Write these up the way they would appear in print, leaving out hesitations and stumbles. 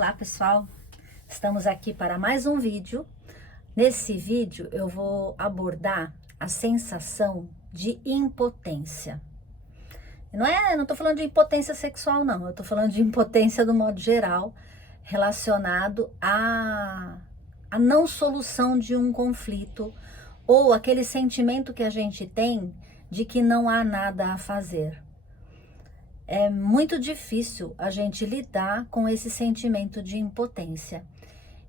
Olá pessoal, estamos aqui para mais um vídeo. Nesse vídeo eu vou abordar a sensação de impotência. Não tô falando de impotência sexual não, eu tô falando de impotência do modo geral, relacionado à não solução de um conflito ou aquele sentimento que a gente tem de que não há nada a fazer. É muito difícil a gente lidar com esse sentimento de impotência.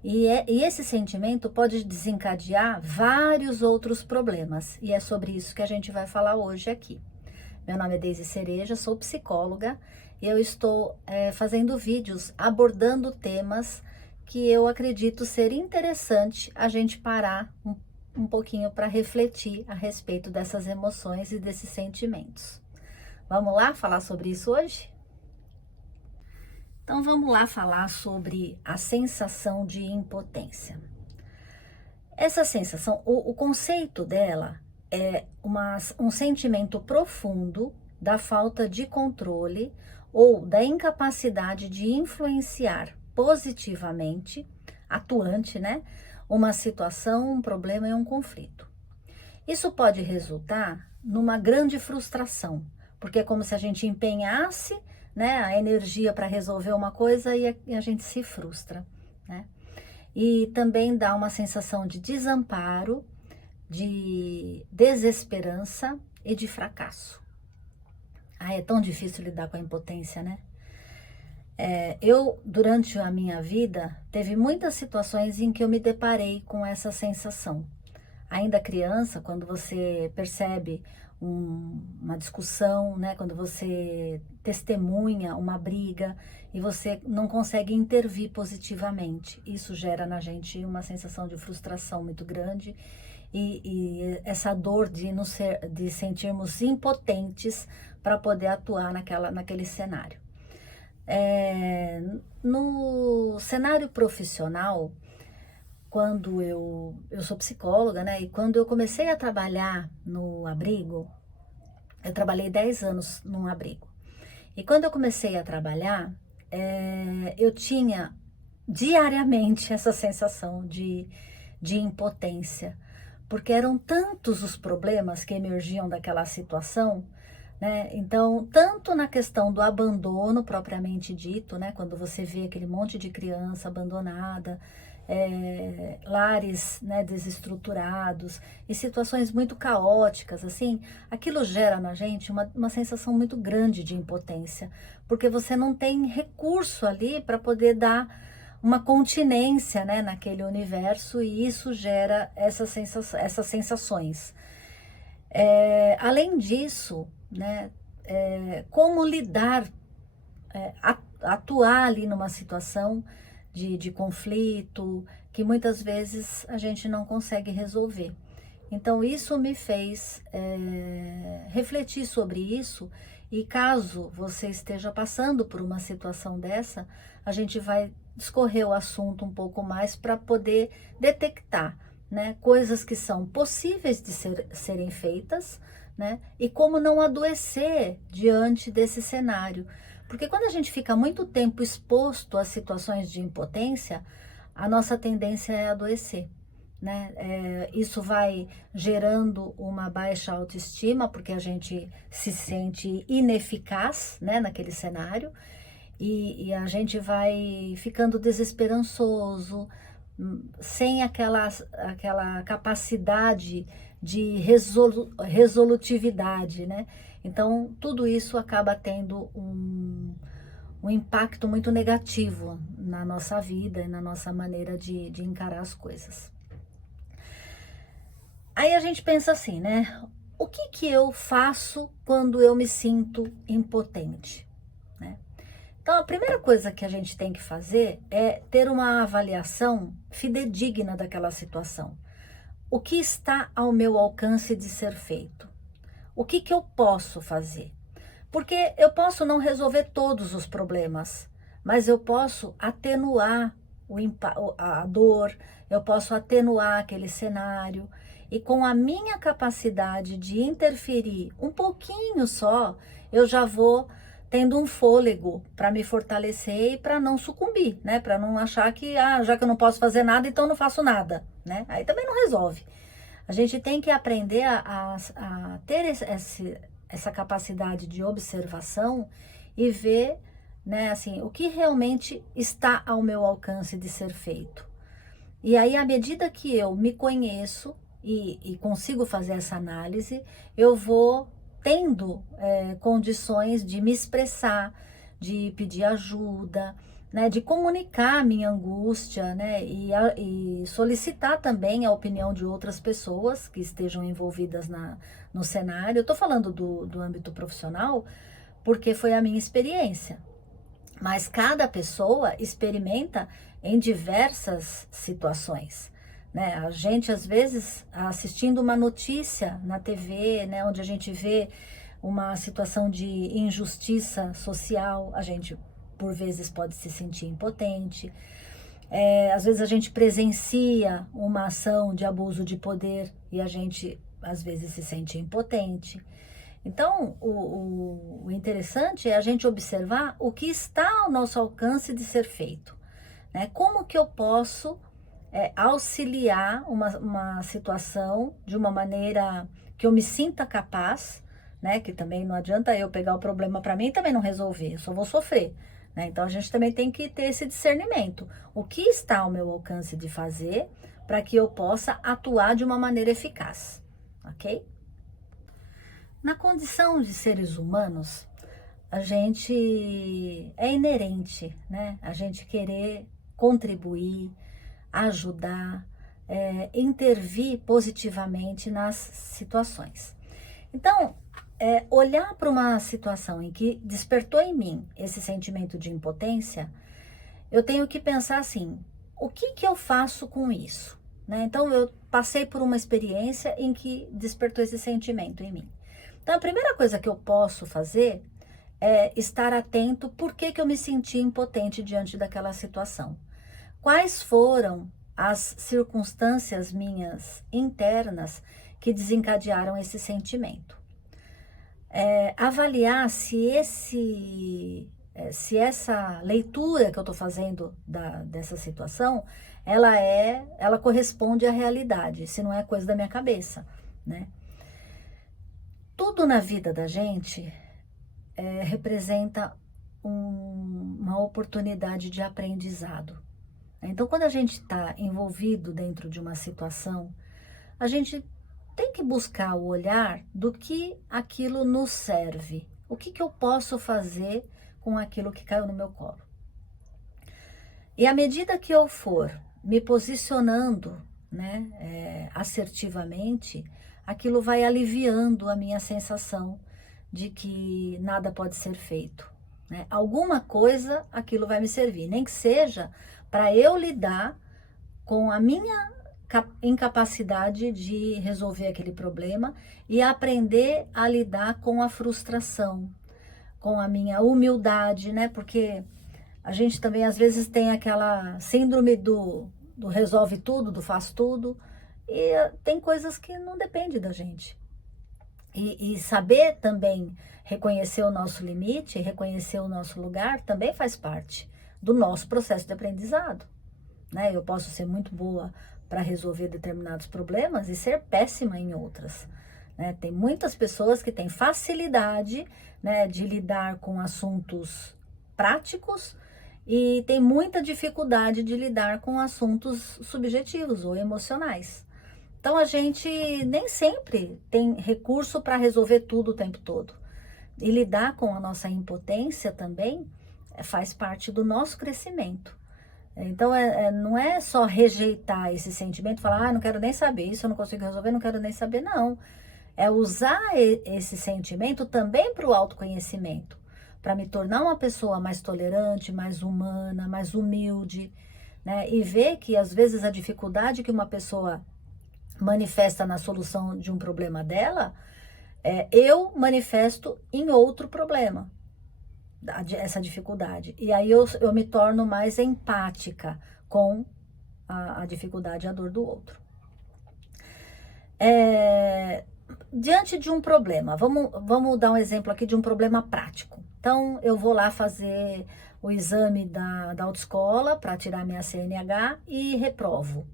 E esse sentimento pode desencadear vários outros problemas. E é sobre isso que a gente vai falar hoje aqui. Meu nome é Deise Cereja, sou psicóloga e eu estou fazendo vídeos abordando temas que eu acredito ser interessante a gente parar um pouquinho para refletir a respeito dessas emoções e desses sentimentos. Vamos lá falar sobre isso hoje? Então vamos lá falar sobre a sensação de impotência. Essa sensação, o conceito dela é um sentimento profundo da falta de controle ou da incapacidade de influenciar positivamente, atuante, né? Uma situação, um problema e um conflito. Isso pode resultar numa grande frustração, porque é como se a gente empenhasse, né, a energia para resolver uma coisa e a gente se frustra, né? E também dá uma sensação de desamparo, de desesperança e de fracasso. É tão difícil lidar com a impotência, né? Durante a minha vida, teve muitas situações em que eu me deparei com essa sensação. Ainda criança, quando você percebe uma discussão, né? Quando você testemunha uma briga e você não consegue intervir positivamente, isso gera na gente uma sensação de frustração muito grande e essa dor de sentirmos impotentes para poder atuar naquele cenário. No cenário profissional, quando eu sou psicóloga, né? E quando eu comecei a trabalhar no abrigo, eu trabalhei 10 anos num abrigo. E quando eu comecei a trabalhar, eu tinha diariamente essa sensação de impotência, porque eram tantos os problemas que emergiam daquela situação, né? Então, tanto na questão do abandono propriamente dito, né? Quando você vê aquele monte de criança abandonada, lares, né, desestruturados e situações muito caóticas, assim, aquilo gera na gente uma sensação muito grande de impotência, porque você não tem recurso ali para poder dar uma continência, né, naquele universo e isso gera essas sensações. Além disso, né, como lidar, atuar ali numa situação de conflito, que muitas vezes a gente não consegue resolver. Então, isso me fez refletir sobre isso, e caso você esteja passando por uma situação dessa, a gente vai discorrer o assunto um pouco mais para poder detectar, né, coisas que são possíveis de serem feitas, né, e como não adoecer diante desse cenário. Porque quando a gente fica muito tempo exposto a situações de impotência, a nossa tendência é adoecer, né? Isso vai gerando uma baixa autoestima, porque a gente se sente ineficaz, né, naquele cenário, e a gente vai ficando desesperançoso, sem aquela capacidade de resolutividade, né? Então, tudo isso acaba tendo um impacto muito negativo na nossa vida e na nossa maneira de encarar as coisas. Aí a gente pensa assim, né? O que eu faço quando eu me sinto impotente, né? Então, a primeira coisa que a gente tem que fazer é ter uma avaliação fidedigna daquela situação. O que está ao meu alcance de ser feito? O que eu posso fazer? Porque eu posso não resolver todos os problemas, mas eu posso atenuar a dor, eu posso atenuar aquele cenário, e com a minha capacidade de interferir um pouquinho só, eu já vou tendo um fôlego para me fortalecer e para não sucumbir, né? Para não achar que, já que eu não posso fazer nada, então não faço nada, né? Aí também não resolve. A gente tem que aprender a ter essa capacidade de observação e ver, né, assim, o que realmente está ao meu alcance de ser feito. E aí, à medida que eu me conheço e consigo fazer essa análise, eu vou tendo condições de me expressar, de pedir ajuda, né, de comunicar a minha angústia, né, e solicitar também a opinião de outras pessoas que estejam envolvidas no cenário. Eu estou falando do âmbito profissional porque foi a minha experiência. Mas cada pessoa experimenta em diversas situações, né? A gente, às vezes, assistindo uma notícia na TV, né, onde a gente vê uma situação de injustiça social, a gente, por vezes, pode se sentir impotente. Às vezes, a gente presencia uma ação de abuso de poder e a gente, às vezes, se sente impotente. Então, o interessante é a gente observar o que está ao nosso alcance de ser feito, né? Como que eu posso auxiliar uma situação de uma maneira que eu me sinta capaz, né? Que também não adianta eu pegar o problema para mim e também não resolver, eu só vou sofrer, né? Então, a gente também tem que ter esse discernimento. O que está ao meu alcance de fazer para que eu possa atuar de uma maneira eficaz, ok? Na condição de seres humanos, a gente é inerente, né? A gente querer contribuir, ajudar, intervir positivamente nas situações. Então, olhar para uma situação em que despertou em mim esse sentimento de impotência, eu tenho que pensar assim: o que que eu faço com isso? Né? Então, eu passei por uma experiência em que despertou esse sentimento em mim. Então, a primeira coisa que eu posso fazer é estar atento por que que eu me senti impotente diante daquela situação. Quais foram as circunstâncias minhas internas que desencadearam esse sentimento? Avaliar se essa leitura que eu estou fazendo dessa situação, ela corresponde à realidade, se não é coisa da minha cabeça, né? Tudo na vida da gente representa uma oportunidade de aprendizado. Então, quando a gente está envolvido dentro de uma situação, a gente tem que buscar o olhar do que aquilo nos serve. O que que eu posso fazer com aquilo que caiu no meu colo? E à medida que eu for me posicionando, né, assertivamente, aquilo vai aliviando a minha sensação de que nada pode ser feito, né? Alguma coisa aquilo vai me servir, nem que seja para eu lidar com a minha incapacidade de resolver aquele problema e aprender a lidar com a frustração, com a minha humildade, né? Porque a gente também às vezes tem aquela síndrome do resolve tudo, do faz tudo, e tem coisas que não dependem da gente. E saber também reconhecer o nosso limite, reconhecer o nosso lugar, também faz parte do nosso processo de aprendizado, né? Eu posso ser muito boa para resolver determinados problemas e ser péssima em outras, né? Tem muitas pessoas que têm facilidade, né, de lidar com assuntos práticos e tem muita dificuldade de lidar com assuntos subjetivos ou emocionais. Então, a gente nem sempre tem recurso para resolver tudo o tempo todo. E lidar com a nossa impotência também faz parte do nosso crescimento. Então, não é só rejeitar esse sentimento, falar, não quero nem saber, isso eu não consigo resolver, não quero nem saber, não. É usar esse sentimento também para o autoconhecimento, para me tornar uma pessoa mais tolerante, mais humana, mais humilde, né? E ver que, às vezes, a dificuldade que uma pessoa manifesta na solução de um problema dela, eu manifesto em outro problema, essa dificuldade. E aí eu me torno mais empática com a dificuldade e a dor do outro. diante de um problema, vamos dar um exemplo aqui de um problema prático. Então, eu vou lá fazer o exame da autoescola para tirar minha CNH e reprovo.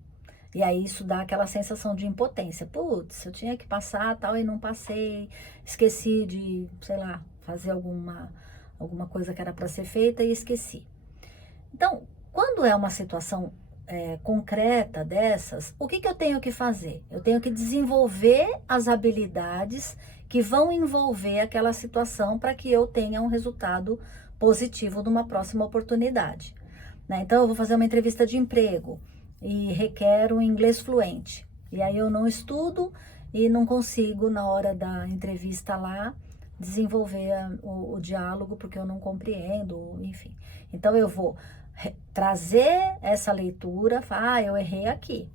E aí isso dá aquela sensação de impotência. Putz, eu tinha que passar tal e não passei, esqueci de, sei lá, fazer alguma coisa que era para ser feita e esqueci. Então, quando é uma situação concreta dessas, o que eu tenho que fazer? Eu tenho que desenvolver as habilidades que vão envolver aquela situação para que eu tenha um resultado positivo numa próxima oportunidade, né? Então, eu vou fazer uma entrevista de emprego e requer um inglês fluente. E aí eu não estudo e não consigo, na hora da entrevista lá, desenvolver o diálogo porque eu não compreendo, enfim. Então, eu vou trazer essa leitura, eu errei aqui,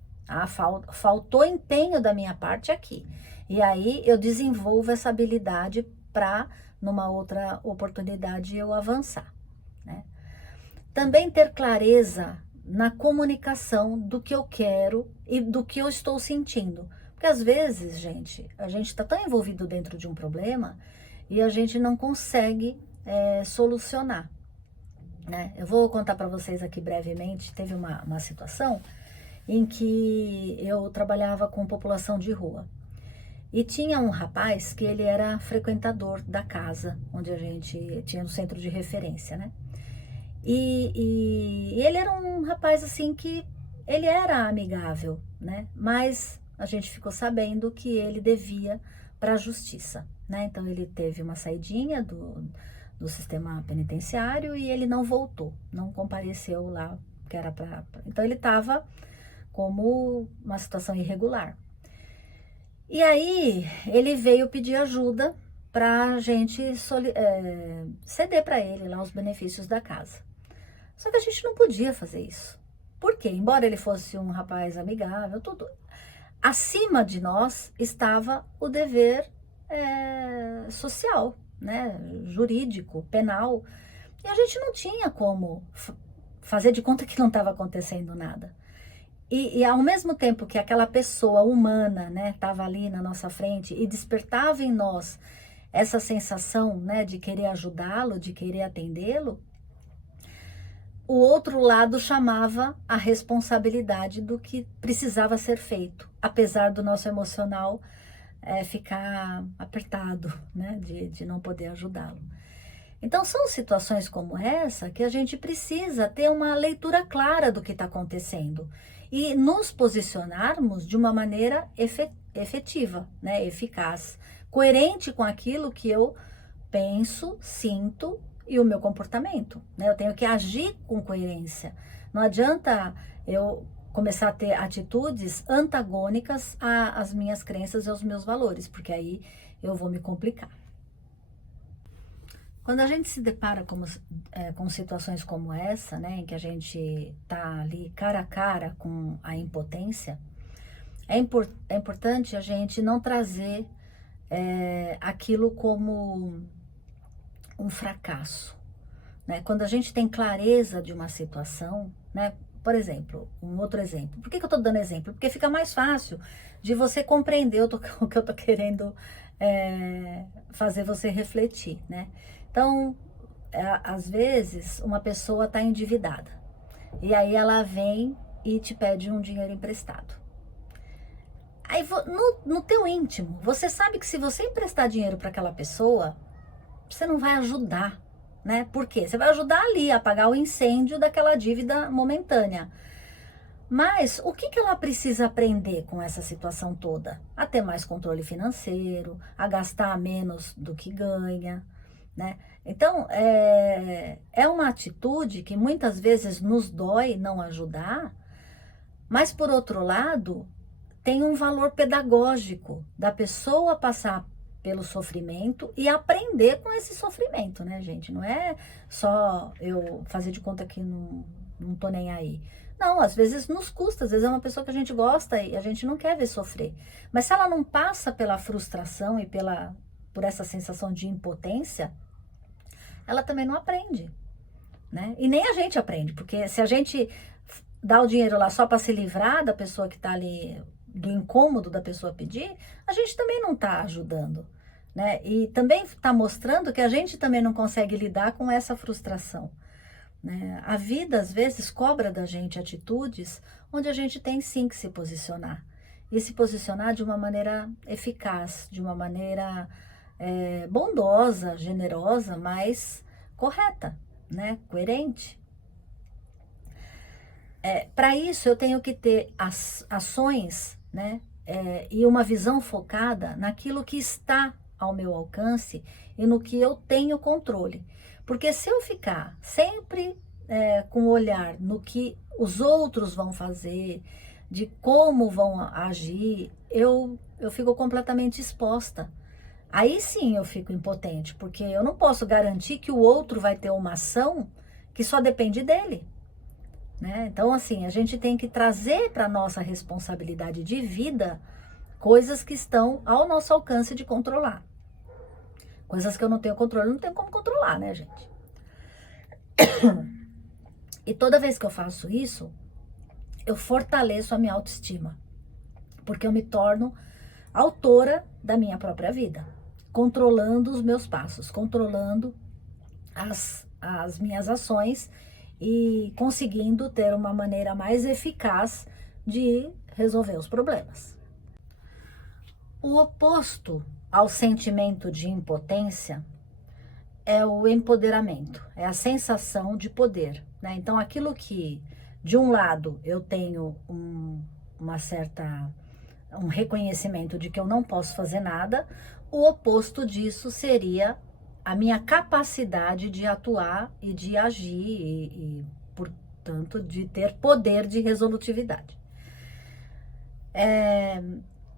faltou empenho da minha parte aqui. E aí eu desenvolvo essa habilidade para, numa outra oportunidade, eu avançar, né? Também ter clareza na comunicação do que eu quero e do que eu estou sentindo. Porque às vezes, gente, a gente está tão envolvido dentro de um problema e a gente não consegue solucionar, né? Eu vou contar para vocês aqui brevemente. Teve uma situação em que eu trabalhava com população de rua e tinha um rapaz que ele era frequentador da casa onde a gente tinha no centro de referência, né? E ele era um rapaz assim que ele era amigável, né? Mas a gente ficou sabendo que ele devia para a justiça, né? Então ele teve uma saidinha do sistema penitenciário e ele não voltou, não compareceu lá, que era para. Então ele estava como uma situação irregular. E aí ele veio pedir ajuda para a gente ceder para ele lá os benefícios da casa. Só que a gente não podia fazer isso. Por quê? Embora ele fosse um rapaz amigável, tudo, acima de nós estava o dever social, né? Jurídico, penal. E a gente não tinha como fazer de conta que não estava acontecendo nada. E ao mesmo tempo que aquela pessoa humana, né, estava ali na nossa frente e despertava em nós essa sensação, né, de querer ajudá-lo, de querer atendê-lo, o outro lado chamava a responsabilidade do que precisava ser feito, apesar do nosso emocional ficar apertado, né, de não poder ajudá-lo. Então, são situações como essa que a gente precisa ter uma leitura clara do que está acontecendo e nos posicionarmos de uma maneira efetiva, né, eficaz, coerente com aquilo que eu penso, sinto e o meu comportamento, né? Eu tenho que agir com coerência. Não adianta eu começar a ter atitudes antagônicas às minhas crenças e aos meus valores, porque aí eu vou me complicar. Quando a gente se depara com situações como essa, né, em que a gente está ali cara a cara com a impotência, é importante a gente não trazer aquilo como um fracasso, né? Quando a gente tem clareza de uma situação, né? Por exemplo, um outro exemplo. Por que eu estou dando exemplo? Porque fica mais fácil de você compreender o que eu estou querendo fazer você refletir, né? Então, às vezes, uma pessoa está endividada e aí ela vem e te pede um dinheiro emprestado. Aí, no teu íntimo, você sabe que se você emprestar dinheiro para aquela pessoa, você não vai ajudar, né? Por quê? Você vai ajudar ali a apagar o incêndio daquela dívida momentânea. Mas o que ela precisa aprender com essa situação toda? A ter mais controle financeiro, a gastar menos do que ganha, né? Então, é uma atitude que muitas vezes nos dói não ajudar, mas por outro lado, tem um valor pedagógico da pessoa passar pelo sofrimento e aprender com esse sofrimento, né, gente? Não é só eu fazer de conta que não tô nem aí. Não, às vezes nos custa, às vezes é uma pessoa que a gente gosta e a gente não quer ver sofrer. Mas se ela não passa pela frustração e por essa sensação de impotência, ela também não aprende, né? E nem a gente aprende, porque se a gente dá o dinheiro lá só para se livrar da pessoa que está ali do incômodo da pessoa pedir, a gente também não está ajudando, né? E também está mostrando que a gente também não consegue lidar com essa frustração, né? A vida, às vezes, cobra da gente atitudes onde a gente tem sim que se posicionar. E se posicionar de uma maneira eficaz, de uma maneira bondosa, generosa, mas correta, né? Coerente. Para isso, eu tenho que ter ações, né? E uma visão focada naquilo que está ao meu alcance e no que eu tenho controle. Porque se eu ficar sempre com o olhar no que os outros vão fazer, de como vão agir, eu fico completamente exposta. Aí sim eu fico impotente, porque eu não posso garantir que o outro vai ter uma ação que só depende dele, né? Então, assim, a gente tem que trazer para a nossa responsabilidade de vida coisas que estão ao nosso alcance de controlar. Coisas que eu não tenho controle, eu não tenho como controlar, né, gente? E toda vez que eu faço isso, eu fortaleço a minha autoestima, porque eu me torno autora da minha própria vida, controlando os meus passos, controlando as minhas ações e conseguindo ter uma maneira mais eficaz de resolver os problemas. O oposto ao sentimento de impotência é o empoderamento, é a sensação de poder, né? Então, aquilo que, de um lado, eu tenho um reconhecimento de que eu não posso fazer nada, o oposto disso seria a minha capacidade de atuar e de agir e portanto, de ter poder de resolutividade.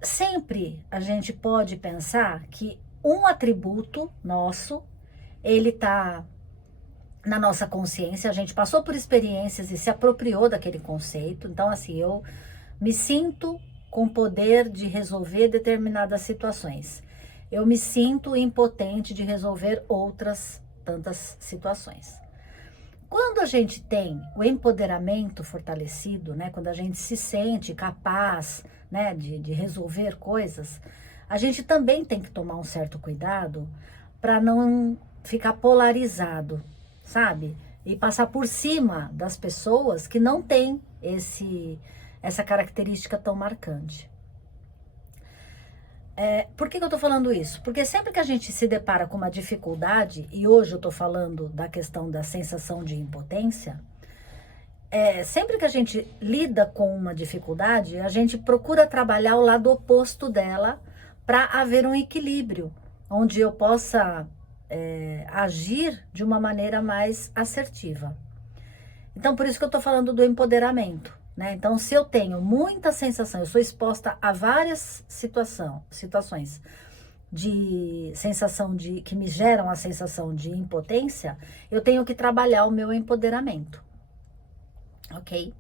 Sempre a gente pode pensar que um atributo nosso, ele está na nossa consciência, a gente passou por experiências e se apropriou daquele conceito. Então, assim, eu me sinto com poder de resolver determinadas situações. Eu me sinto impotente de resolver outras tantas situações. Quando a gente tem o empoderamento fortalecido, né, quando a gente se sente capaz, né, de resolver coisas, a gente também tem que tomar um certo cuidado para não ficar polarizado, sabe? E passar por cima das pessoas que não têm essa característica tão marcante. Por que eu tô falando isso? Porque sempre que a gente se depara com uma dificuldade, e hoje eu tô falando da questão da sensação de impotência, sempre que a gente lida com uma dificuldade, a gente procura trabalhar o lado oposto dela para haver um equilíbrio, onde eu possa agir de uma maneira mais assertiva. Então, por isso que eu tô falando do empoderamento, né? Então, se eu tenho muita sensação, eu sou exposta a várias situações de sensação que me geram a sensação de impotência, eu tenho que trabalhar o meu empoderamento, ok?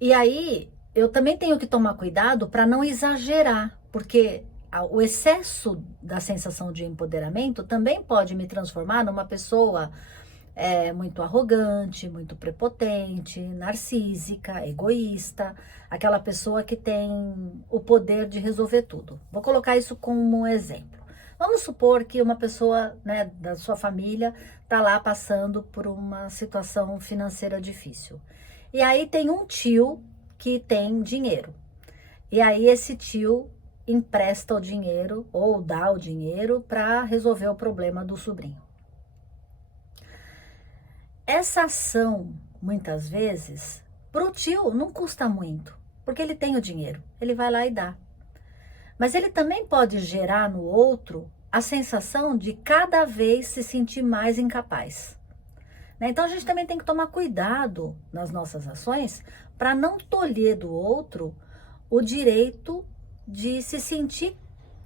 E aí, eu também tenho que tomar cuidado para não exagerar, porque o excesso da sensação de empoderamento também pode me transformar numa pessoa muito arrogante, muito prepotente, narcísica, egoísta, aquela pessoa que tem o poder de resolver tudo. Vou colocar isso como um exemplo. Vamos supor que uma pessoa, né, da sua família está lá passando por uma situação financeira difícil. E aí tem um tio que tem dinheiro. E aí esse tio empresta o dinheiro ou dá o dinheiro para resolver o problema do sobrinho. Essa ação, muitas vezes, para o tio não custa muito, porque ele tem o dinheiro, ele vai lá e dá. Mas ele também pode gerar no outro a sensação de cada vez se sentir mais incapaz, né? Então a gente também tem que tomar cuidado nas nossas ações para não tolher do outro o direito de se sentir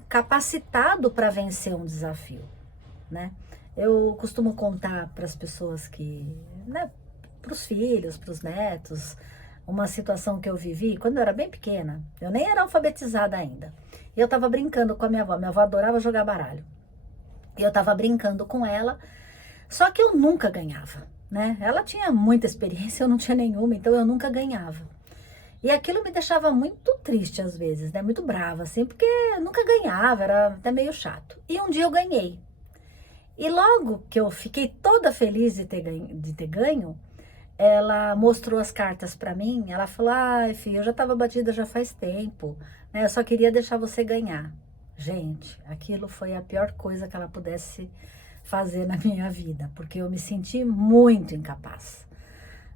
capacitado para vencer um desafio, né? Eu costumo contar para as pessoas né, para os filhos, para os netos, uma situação que eu vivi quando eu era bem pequena. Eu nem era alfabetizada ainda. E eu estava brincando com a minha avó. Minha avó adorava jogar baralho. E eu estava brincando com ela, só que eu nunca ganhava, né? Ela tinha muita experiência, eu não tinha nenhuma, então eu nunca ganhava. E aquilo me deixava muito triste às vezes, né? Muito brava, assim, porque eu nunca ganhava, era até meio chato. E um dia eu ganhei. E logo que eu fiquei toda feliz de ter ganho, ela mostrou as cartas para mim. Ela falou: ai, filha, eu já estava batida já faz tempo, né? Eu só queria deixar você ganhar. Gente, aquilo foi a pior coisa que ela pudesse fazer na minha vida, porque eu me senti muito incapaz,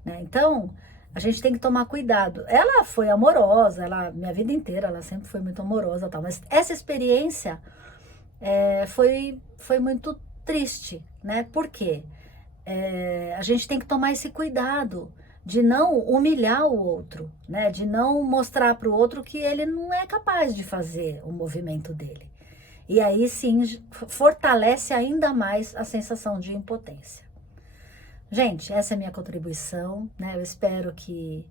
né? Então, a gente tem que tomar cuidado. Ela foi amorosa, ela, minha vida inteira, ela sempre foi muito amorosa, tal, mas essa experiência foi muito triste, né? Por quê? A gente tem que tomar esse cuidado de não humilhar o outro, né? De não mostrar para o outro que ele não é capaz de fazer o movimento dele. E aí sim fortalece ainda mais a sensação de impotência. Gente, essa é a minha contribuição, né? Eu espero que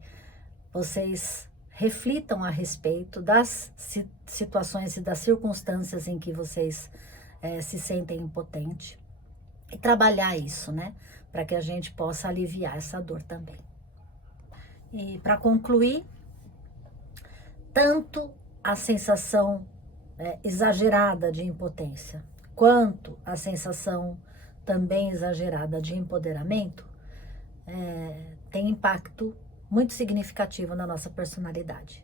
vocês reflitam a respeito das situações e das circunstâncias em que vocês se sentem impotentes e trabalhar isso, né? Para que a gente possa aliviar essa dor também. E para concluir, tanto a sensação exagerada de impotência, quanto a sensação também exagerada de empoderamento, tem impacto muito significativo na nossa personalidade.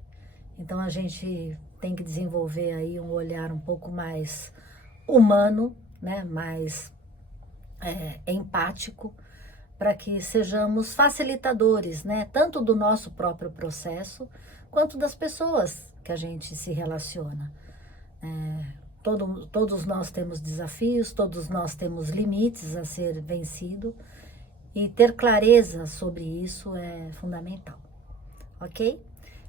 Então a gente tem que desenvolver aí um olhar um pouco mais humano, né, mais empático, para que sejamos facilitadores, né, tanto do nosso próprio processo, quanto das pessoas que a gente se relaciona. Todos nós temos desafios, todos nós temos limites a ser vencido, e ter clareza sobre isso é fundamental, ok?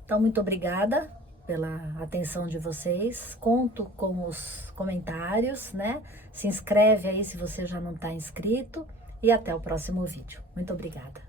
Então, muito obrigada pela atenção de vocês, conto com os comentários, né? Se inscreve aí se você já não está inscrito, e até o próximo vídeo. Muito obrigada.